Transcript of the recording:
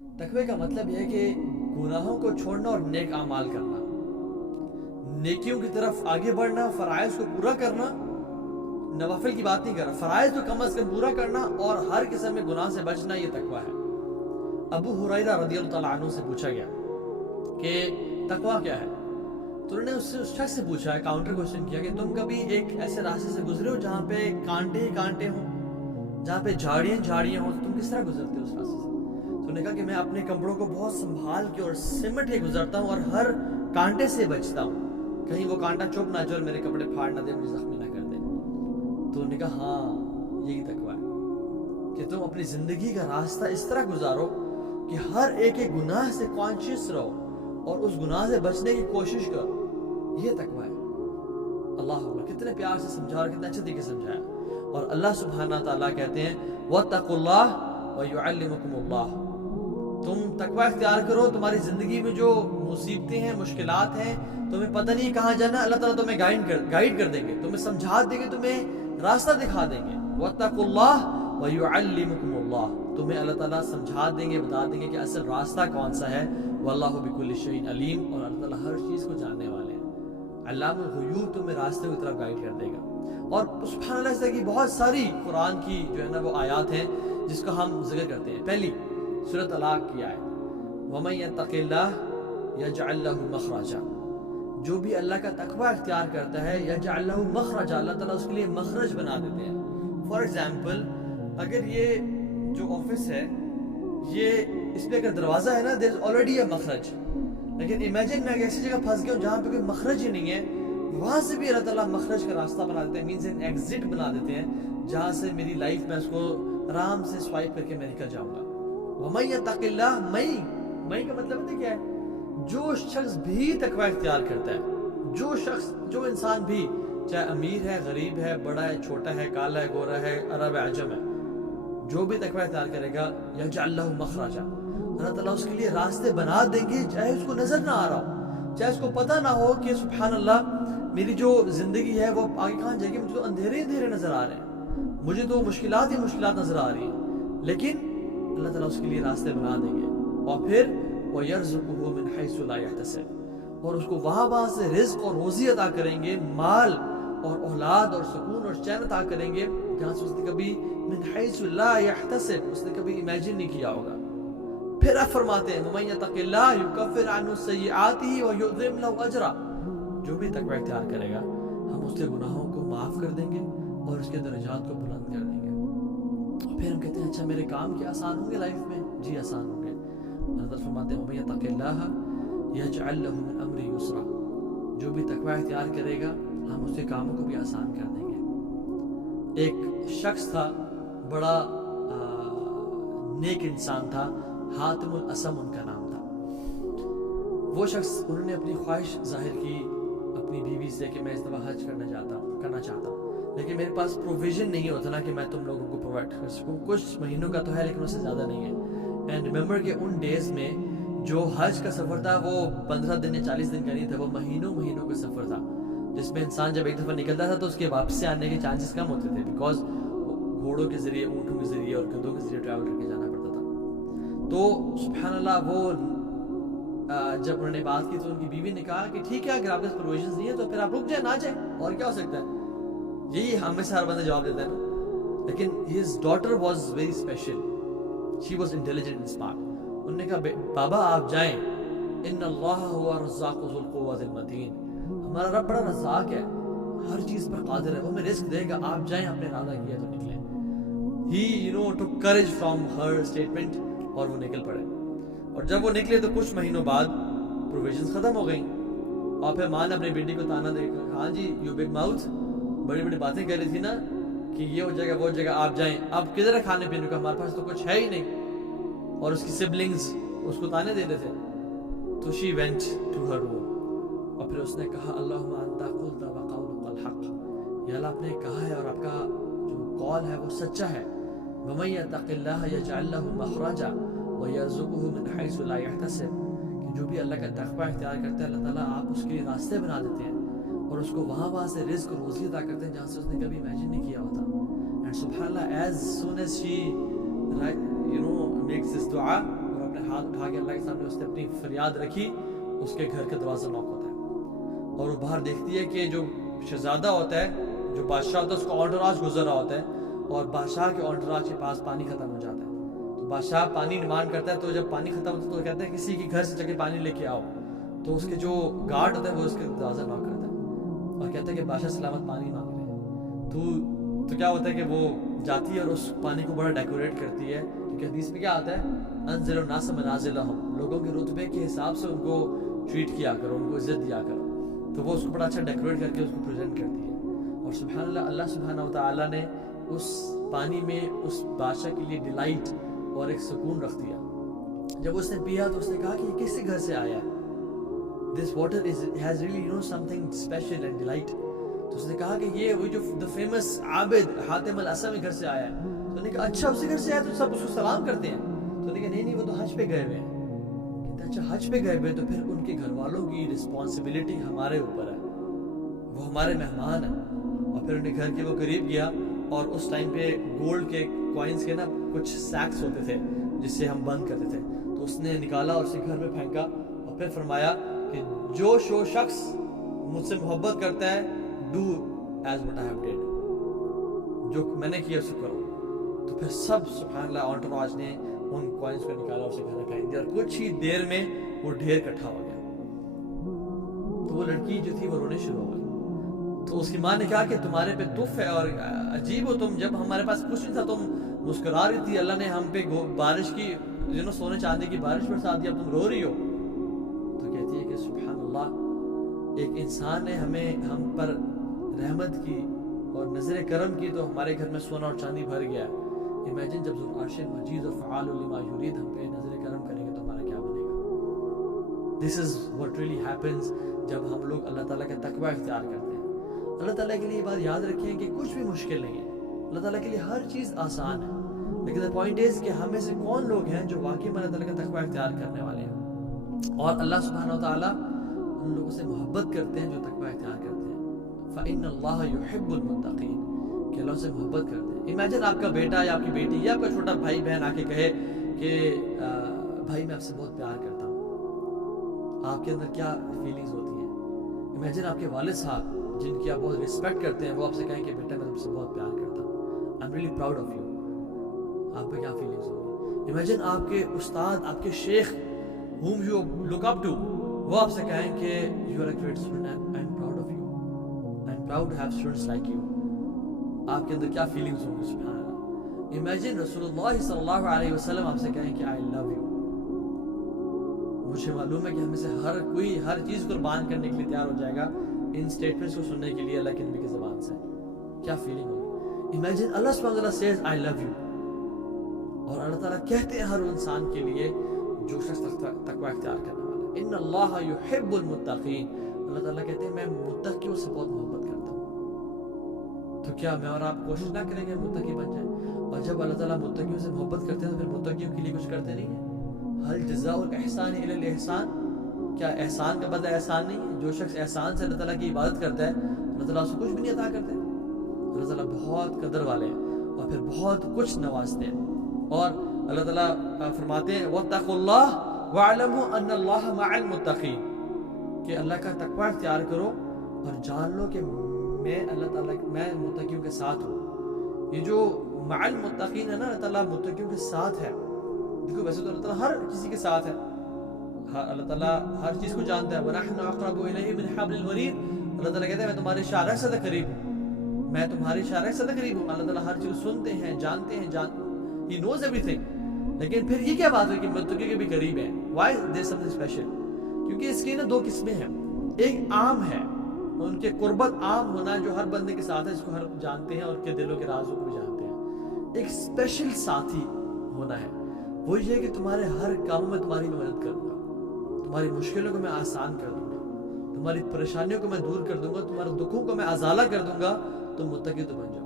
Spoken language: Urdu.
تقوی کا مطلب یہ ہے کہ گناہوں کو چھوڑنا اور نیک اعمال کرنا، نیکیوں کی طرف آگے بڑھنا، فرائض کو پورا کرنا، نوافل کی بات نہیں کر رہا، فرائض تو کم از کم پورا کرنا اور ہر قسم میں گناہ سے بچنا، یہ تقوی ہے۔ ابو ہریرہ رضی اللہ تعالیٰ عنہ سے پوچھا گیا کہ تقوی کیا ہے، تو انہوں نے اس شخص سے پوچھا، کاؤنٹر کوشچن کیا کہ تم کبھی ایک ایسے راستے سے گزرے ہو جہاں پہ کانٹے ہی کانٹے ہوں، جہاں پہ جھاڑیاں ہوں، تو تم کس طرح گزرتے ہو اس راستے سے؟ تو انہوں نے کہا کہ میں اپنے کپڑوں کو بہت سنبھال کے اور سمٹ کے گزرتا ہوں اور ہر کانٹے سے بچتا ہوں، کہیں وہ کانٹا چپ نہ جائے اور میرے کپڑے پھاڑ نہ دے، مجھے زخمی نہ کر دے۔ تو انہوں نے کہا ہاں یہی تقوی ہے کہ تم اپنی زندگی کا راستہ اس طرح گزارو کہ ہر ایک گناہ سے کانشیس رہو اور اس گناہ سے بچنے کی کوشش کرو، یہ تقوی ہے۔ اللہ اکبر، کتنے پیار سے سمجھا اور کتنے اچھے طریقے سے سمجھایا۔ اور اللہ سبحانہ تعالیٰ کہتے ہیں وَاتَّقُوا اللَّهَ وَيُعَلِّمُكُمُ اللَّهُ، تم تقوی اختیار کرو، تمہاری زندگی میں جو مصیبتیں ہیں، مشکلات ہیں، تمہیں پتہ نہیں کہاں جانا، اللہ تعالیٰ تمہیں گائیڈ کر دیں گے، تمہیں سمجھا دیں گے، تمہیں راستہ دکھا دیں گے۔ وَاتَّقُوا اللَّهَ وَيُعَلِّمُكُمُ اللَّهُ، تمہیں اللہ تعالیٰ سمجھا دیں گے، بتا دیں گے کہ اصل راستہ کون سا ہے۔ وَاللَّهُ بِكُلِّ شَيْءٍ عَلِيمٌ، اور اللہ تعالیٰ ہر چیز کو جاننے والے ہیں۔ علام الغیوب تمہیں راستے کی طرف گائیڈ کر دے گا۔ اور سبحان اللہ، اس طرح کی بہت ساری قرآن کی جو ہے نا وہ آیات ہیں جس کو ہم ذکر کرتے ہیں۔ پہلی سورۃ طلاق کی آیت وَمَن يَتَّقِ اللَّهَ يَجْعَل لَّهُ مَخْرَجًا، جو بھی اللہ کا تقوی اختیار کرتا ہے یجعل لہ مخرجا، اللہ تعالیٰ اس کے لیے مخرج بنا دیتے ہیں۔ فار ایگزامپل، اگر یہ جو آفس ہے، یہ اس پہ اگر دروازہ ہے نا، دیر از آلریڈی اے مخرج، لیکن امیجن میں ایسی جگہ پھنس گیا ہوں جہاں پہ کوئی مخرج ہی نہیں ہے، وہاں سے بھی اللہ تعالیٰ مخرج کا راستہ بنا دیتے ہیں، مینز این ایگزٹ بنا دیتے ہیں جہاں سے میری لائف میں اس کو آرام سے سوائپ کر کے میں نکل جاؤں گا۔ وَمَن يَتَّقِ اللَّهَ، مئی کا مطلب ہے کیا ہے؟ جو شخص بھی تقوی اختیار کرتا ہے، جو انسان بھی، چاہے امیر ہے، غریب ہے، بڑا ہے، چھوٹا ہے، کالا ہے، گورا ہے، عرب ہے، عجم ہے، جو بھی تقوی اختیار کرے گا یجعل لہ مخرجا، اللہ تعالیٰ اس کے لیے راستے بنا دیں گے، چاہے اس کو نظر نہ آ رہا ہو، چاہے اس کو پتہ نہ ہو کہ سبحان اللہ میری جو زندگی ہے وہ آگے کہاں جائے گی، مجھے تو اندھیرے نظر آ رہے ہیں، مجھے تو مشکلات ہی مشکلات نظر آ رہی ہیں، لیکن اللہ تعالیٰ اس کے لیے راستے بنا دیں گے۔ اور پھر وَيَرْزُقُهُ مِنْ حَيْثُ لَا يَحْتَسِبُ، اور اس کو وہاں سے رزق اور روزی عطا کریں گے، مال اور اولاد اور سکون اور چین عطا کریں گے جہاں سے اس نے کبھی من حیث لا يحتسب، اس نے کبھی امیجن نہیں کیا ہوگا۔ پھر آپ فرماتے ہیں وَمَن يَتَقِ اللَّهَ يُكَفِّرْ عَنْهُ سَيِّئَاتِهِ وَيُعْظِمْ لَهُ أَجْرًا، جو بھی تقوی اختیار کرے گا ہم اس کے گناہوں کو معاف کر دیں گے اور اس کے درجات کو بلند کر دیں گے۔ اور پھر ہم کہتے ہیں اچھا میرے کام کیا آسان ہوں گے لائف میں؟ جی آسان ہوں گے۔ اللہ تعالیٰ فرماتے ہیں وَمَن يَتَقِ اللَّهَ يَجْعَل لَّهُ مِنْ أَمْرِهِ يُسْرًا، جو بھی تقوی اختیار کرے گا ہم اس کے کاموں کو بھی آسان کر دیں گے۔ ایک شخص تھا، بڑا نیک انسان تھا، حاتم الاسم ان کا نام تھا۔ وہ شخص، انہوں نے اپنی خواہش ظاہر کی اپنی بیوی سے کہ میں اس دفعہ حج کرنا چاہتا ہوں، لیکن میرے پاس پروویژن نہیں ہوتا نا کہ میں تم لوگوں کو پرووائڈ کر سکوں، کچھ مہینوں کا تو ہے لیکن اس سے زیادہ نہیں ہے۔ اینڈ ریممبر کہ ان ڈیز میں جو حج کا سفر تھا وہ 15 دن یا 40 دن کا نہیں تھا، وہ مہینوں کا سفر تھا، جس میں انسان جب ایک دفعہ نکلتا تھا تو اس کے واپس سے آنے کے چانسز کم ہوتے تھے، بیکاز گھوڑوں کے ذریعے، اونٹوں کے ذریعے اور گدھوں کے ذریعے ٹریول کر کے جانا پڑتا تھا۔ تو سبحان اللہ، وہ جب انہوں نے بات کی تو ان کی بیوی نے کہا کہ ٹھیک ہے اگر آپ کے پاس پروویژنز نہیں ہے تو پھر آپ رک جائیں، نہ جائیں، اور کیا ہو سکتا ہے، یہی ہمیں سے ہر بندہ جواب دیتا ہے نا۔ لیکن his daughter was very special, she was intelligent and smart۔ انہوں نے کہا بابا آپ جائیں، ان اللہ هو الرزاق ذو القوة المتین، ہمارا رب بڑا رزاق ہے، ہر چیز پر قادر ہے، وہ ہمیں رزق دے گا، آپ جائیں، آپ نے ارادہ کیا تو نکلیں۔ He took courage from her statement اور وہ نکل پڑے۔ اور جب وہ نکلے تو کچھ مہینوں بعد پروویژنز ختم ہو گئیں، اور پھر ماں نے اپنی بیٹی کو تانا دے کر ہاں جی یو بگ ماؤتھ، بڑی بڑی باتیں کر رہی تھی نا کہ یہ ہو جائے گا وہ جگہ، آپ جائیں، اب کدھر ہے کھانے پینے کا، ہمارے پاس تو کچھ ہے ہی نہیں، اور اس کی سبلنگز اس کو تانے دے رہے تھے۔ تو she went to her room، اور پھر اس نے کہا اللہم انت قلت وقولک الحق، یا اللہ آپ نے کہا ہے اور آپ کا جو قول ہے وہ سچا ہے، ومن یتق اللہ یجعل لہ مخرجا ویرزقہ من حیث لا یحتسب، کہ جو بھی اللہ کا تقوی اختیار کرتا ہے اللہ تعالیٰ آپ اس کے لیے راستے بنا دیتے ہیں اور اس کو وہاں سے رزق اور روزی عطا کرتے ہیں جہاں سے اس نے کبھی امیجن نہیں کیا ہوتا۔ اینڈ سبحان اللہ، as soon as she makes this دعا اور اپنے ہاتھ اٹھا کے اللہ کے سامنے اس نے اپنی فریاد رکھی. اس کے گھر کا دروازہ نوک ہوتا ہے اور وہ باہر دیکھتی ہے کہ جو شہزادہ ہوتا ہے, جو بادشاہ ہوتا ہے, اس کا انٹوراج گزر رہا ہوتا ہے اور بادشاہ کے انٹوراج کے پاس پانی ختم ہو جاتا ہے. تو بادشاہ پانی ڈیمانڈ کرتا ہے, تو جب پانی ختم ہوتا ہے تو کہتا ہے کسی کے گھر سے جا کے پانی لے کے آؤ. تو اس کے جو گارڈ ہوتا ہے وہ اس کے دروازہ نوک کرتا ہے اور کہتا ہے کہ بادشاہ سلامت پانی مانگ رہے ہیں. تو کیا ہوتا ہے کہ وہ جاتی ہے اور اس پانی کو بڑا ڈیکوریٹ کرتی ہے, کیونکہ حدیث میں کیا آتا ہے, انزل الناس منازلہم, لوگوں کے رتبے کے حساب سے ان کو ٹریٹ کیا کرو, ان کو عزت دیا کرو. تو وہ اس کو بڑا اچھا ڈیکوریٹ کر کے اس کو پریزنٹ کرتی ہے. اور سبحان اللہ, اللہ سبحانہ و تعالیٰ نے اس پانی میں اس بادشاہ کے لیے ڈیلائٹ اور ایک سکون رکھ دیا. جب اس نے پیا تو اس نے کہا کہ یہ کس کے گھر سے آیا ہے, this water has really something special and delight. تو اس نے کہا کہ یہ وہ جو the famous عابد حاتم الاسمی گھر سے آیا ہے. تو نے کہا اچھا اسی گھر سے آیا, تو سب اس کو سلام کرتے ہیں. تو نے کہا نہیں وہ تو حج پہ گئے ہوئے ہیں. کہتے اچھا حج پہ گئے ہوئے, تو پھر ان کے گھر والوں کی رسپانسبلٹی ہمارے اوپر ہے, وہ ہمارے مہمان ہیں. اور پھر ان کے گھر کے وہ قریب گیا اور اس ٹائم پہ گولڈ کے کوائنس کے نا کچھ سیکس ہوتے تھے جس سے ہم بند کرتے تھے. تو اس نے نکالا اور اسے گھر میں پھینکا اور پھر فرمایا کہ جو شخص مجھ سے محبت کرتا ہے do as what I have did, جو میں نے کیا اسے کرو. تو پھر سب سبحان اللہ انٹوراج نے ان کوائنس کو نکالا اور اسے گھر میں پھینک دیا اور کچھ ہی دیر میں وہ ڈھیر اکٹھا ہو گیا. تو وہ لڑکی جو تھی وہ رونے شروع ہو گئی. تو اس کی ماں نے کہا کہ تمہارے پہ تف ہے اور عجیب ہو تم, جب ہمارے پاس کچھ نہیں تھا تم مسکرا رہی تھی, اللہ نے ہم پہ بارش کی سونے چاندی کی بارش برسا دی, اب تم رو رہی ہو. تو کہتی ہے کہ سبحان اللہ, ایک انسان نے ہم پر رحمت کی اور نظر کرم کی تو ہمارے گھر میں سونا اور چاندی بھر گیا. امیجن جب ذو العرش مجید اور فعال لما یرید ہم پہ نظر کرم کریں گے تو ہمارا کیا بنے گا. دس از واٹ ریئلی ہیپنز جب ہم لوگ اللہ تعالیٰ کا تقوی اختیار کرتے ہیں. اللہ تعالیٰ کے لیے یہ بات یاد رکھیں کہ کچھ بھی مشکل نہیں ہے, اللہ تعالیٰ کے لیے ہر چیز آسان ہے. لیکن the point is کہ ہم میں سے کون لوگ ہیں جو واقعی میں اللہ تعالیٰ کا تقوی اختیار کرنے والے ہیں. اور اللہ سبحانہ و تعالیٰ ان لوگوں سے محبت کرتے ہیں جو تقوی اختیار کرتے ہیں. فَإِنَّ اللَّهَ يُحِبُّ الْمُتَّقِينَ, کہ اللہ سے محبت کرتے ہیں. امیجن آپ کا بیٹا یا آپ کی بیٹی یا آپ کا چھوٹا بھائی بہن آ کے کہے کہ بھائی میں آپ سے بہت پیار کرتا ہوں, آپ کے اندر کیا فیلنگز ہوتی ہیں. امیجن آپ کے والد صاحب جن کی آپ بہت رسپیکٹ کرتے ہیں وہ آپ سے کہیں کہ بیٹا میں تم سے بہت پیار کرتا ہوں, I am really proud of you, آپ پہ کیا فیلنگز ہوگی. امیجن آپ کے استاد, آپ کے شیخ whom you look up to, وہ آپ سے کہیں کہ you are a great student and I'm proud of you, I'm proud to have students like you. آپ کے اندر کیا فیلنگز ہوں گی. سبحان اللہ. امیجن رسول اللہ صلی اللہ علیہ وسلم آپ سے کہیں کہ I love you. مجھے معلوم ہے کہ ہمیں سے ہر کوئی ہر چیز قربان کرنے کے لیے تیار ہو جائے گا ان سٹیٹمنٹس کو سننے کے لیے اللہ کے نبی کی زبان سے. کیا فیلنگ ہوگی. امیجن اللہ سبحانہ وتعالیٰ says I love you, اور اللہ تعالیٰ کہتے ہیں ہر انسان کے لیے جو شخص تقوی اختیار کرنے والا ہے, ان اللہ یحب المتقین, اللہ تعالیٰ کہتے ہیں میں متقیوں سے بہت محبت کرتا ہوں. تو کیا میں اور آپ کوشش نہ کریں گے متقی بن جائیں. اور جب اللہ تعالیٰ متقیوں سے محبت کرتے ہیں تو پھر متقیوں کے لیے کچھ کرتے نہیں ہیں. هل جزاء الاحسان الا الاحسان, کیا احسان کا بدلہ احسان نہیں ہے. جو شخص احسان سے اللہ تعالیٰ کی عبادت کرتا ہے اللہ تعالیٰ اسے کچھ بھی نہیں عطا کرتے. اللہ تعالیٰ بہت قدر والے ہیں اور پھر بہت کچھ نوازتے ہیں. اور اللہ تعالیٰ فرماتے ہیں وَاتَّقُوا اللَّهَ وَاعْلَمُوا أَنَّ اللَّهَ مَعَ الْمُتَّقِينَ, کہ اللہ کا تقوی اختیار کرو اور جان لو کہ میں اللہ تعالیٰ میں متقیوں کے ساتھ ہوں. یہ جو مع المتقین ہے نا, اللہ تعالیٰ متقیوں کے ساتھ ہے. دیکھو ویسے تو اللہ تعالیٰ ہر کسی کے ساتھ ہے, اللہ تعالیٰ ہر چیز کو جانتا ہے. وَنَحْنُ أَقْرَبُ إِلَيْهِ مِنْ حَبْلِ الْوَرِيدِ, اللہ تعالیٰ کہتے ہیں میں تمہارے شارع سے زیادہ قریب ہوں, میں تمہاری شارع سے زیادہ قریب ہوں. اللہ تعالیٰ ہر چیز سنتے ہیں, جانتے ہیں, He knows everything. لیکن پھر یہ کیا بات ہے کہ متقی کے بھی قریب ہیں. Why there's something special? کیونکہ اس کی نا دو قسمیں ہیں. ایک عام ہے, ان کے قربت عام ہونا جو ہر بندے کے ساتھ ہے, جس کو ہر جانتے ہیں اور ان کے دلوں کے رازوں کو بھی جانتے ہیں. ایک اسپیشل ساتھی ہونا ہے, وہ یہ ہے کہ تمہارے ہر کاموں میں تمہاری میں مدد کروں گا, تمہاری مشکلوں کو میں آسان کر دوں گا, تمہاری پریشانیوں کو میں دور کر دوں گا, تمہارے دکھوں کو میں ازالہ کر دوں گا, تم متقی تو بن جاؤ.